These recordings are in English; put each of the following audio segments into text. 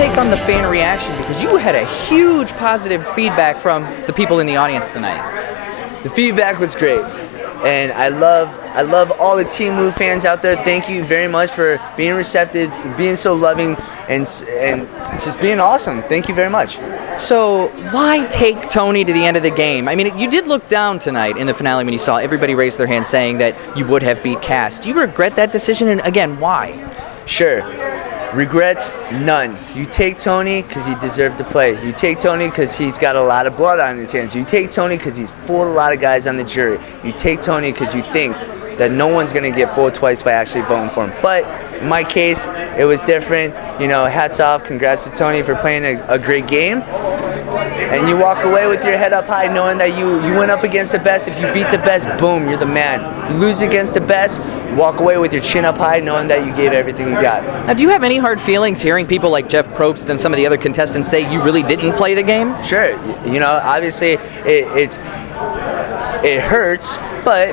take on the fan reaction? Because you had a huge positive feedback from the people in the audience tonight. The feedback was great, and I love all the Team Woo fans out there. Thank you very much for being receptive, being so loving, and just being awesome. Thank you very much. So why take Tony to the end of the game? I mean, you did look down tonight in the finale when you saw everybody raise their hand saying that you would have beat Cass. Do you regret that decision? And again, why? Sure. Regrets, none. You take Tony because he deserved to play. You take Tony because he's got a lot of blood on his hands. You take Tony because he's fooled a lot of guys on the jury. You take Tony because you think that no one's going to get fooled twice by actually voting for him. But in my case, it was different. You know, hats off, congrats to Tony for playing a great game. And you walk away with your head up high knowing that you went up against the best. If you beat the best, boom, you're the man. You lose against the best, walk away with your chin up high knowing that you gave everything you got. Now, do you have any hard feelings hearing people like Jeff Probst and some of the other contestants say you really didn't play the game? Sure. You know, obviously it hurts, but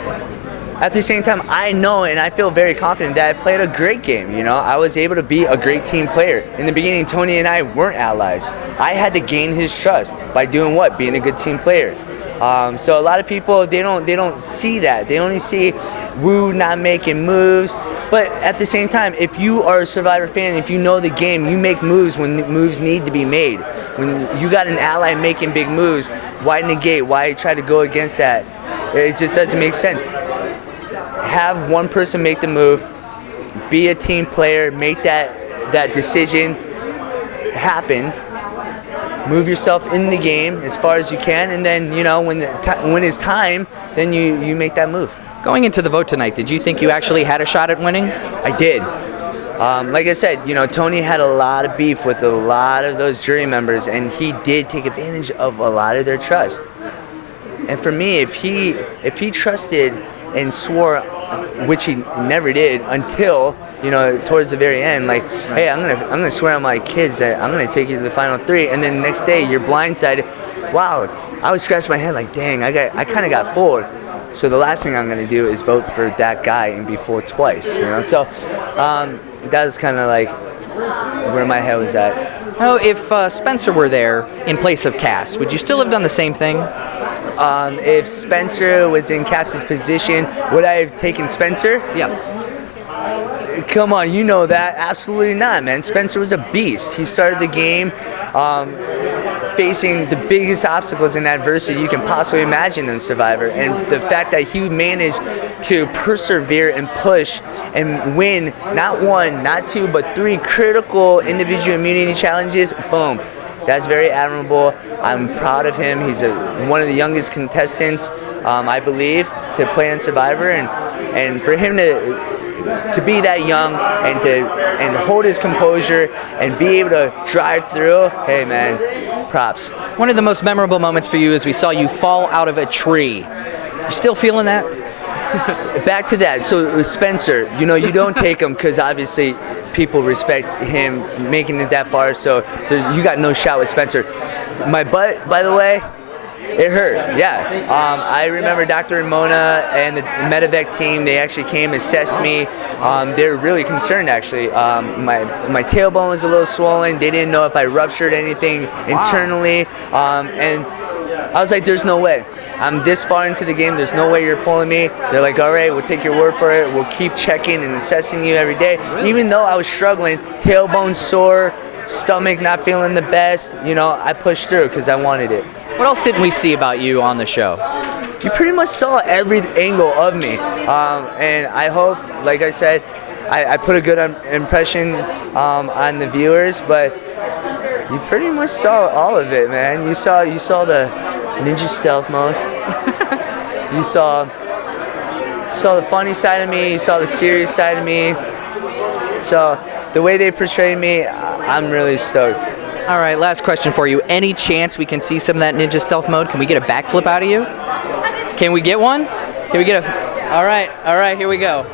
at the same time, I know and I feel very confident that I played a great game. You know, I was able to be a great team player. In the beginning, Tony and I weren't allies. I had to gain his trust by doing what? Being a good team player. So a lot of people, they don't see that. They only see Woo not making moves. But at the same time, if you are a Survivor fan, if you know the game, you make moves when moves need to be made. When you got an ally making big moves, why negate? Why try to go against that? It just doesn't make sense. Have one person make the move, be a team player, make that decision happen, move yourself in the game as far as you can, and then, you know, when it's time, then you make that move. Going into the vote tonight, did you think you actually had a shot at winning? I did. Like I said, you know, Tony had a lot of beef with a lot of those jury members, and he did take advantage of a lot of their trust. And for me, if he trusted and swore, which he never did until, you know, towards the very end, like, hey, I'm gonna swear on my kids that I'm gonna take you to the final three, and then the next day you're blindsided. Wow, I would scratch my head like, dang, I kind of got fooled. So the last thing I'm gonna do is vote for that guy and be fooled twice, you know. So that was kind of like where my head was at. Oh, if Spencer were there in place of Cass, would you still have done the same thing? If Spencer was in Cass's position, would I have taken Spencer? Yes. Come on, you know that. Absolutely not, man. Spencer was a beast. He started the game facing the biggest obstacles and adversity you can possibly imagine in Survivor. And the fact that he managed to persevere and push and win not one, not two, but three critical individual immunity challenges, boom. That's very admirable. I'm proud of him. He's one of the youngest contestants, I believe, to play in Survivor, and for him to be that young and hold his composure and be able to drive through, hey man, props. One of the most memorable moments for you is we saw you fall out of a tree. You still feeling that? Back to that. So Spencer, you know, you don't take him because obviously people respect him making it that far. So you got no shot with Spencer. My butt, by the way, it hurt. Yeah. I remember Dr. and Mona and the Medevac team. They actually came, assessed me. They were really concerned actually. My tailbone was a little swollen. They didn't know if I ruptured anything internally. And I was like, there's no way. I'm this far into the game, there's no way you're pulling me. They're like, all right, we'll take your word for it. We'll keep checking and assessing you every day. Even though I was struggling, tailbone sore, stomach not feeling the best, you know, I pushed through because I wanted it. What else didn't we see about you on the show? You pretty much saw every angle of me. And I hope, like I said, I put a good impression on the viewers, but you pretty much saw all of it, man. You saw the ninja stealth mode. You saw the funny side of me. You saw the serious side of me. So the way they portrayed me, I'm really stoked. All right, last question for you. Any chance we can see some of that ninja stealth mode? Can we get a backflip out of you? Can we get one? Can we get a? All right, here we go.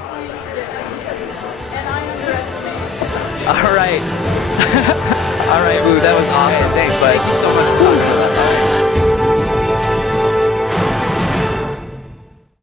All right. All right, Woo, that was awesome. Hey, thanks, bud. Thank you so much.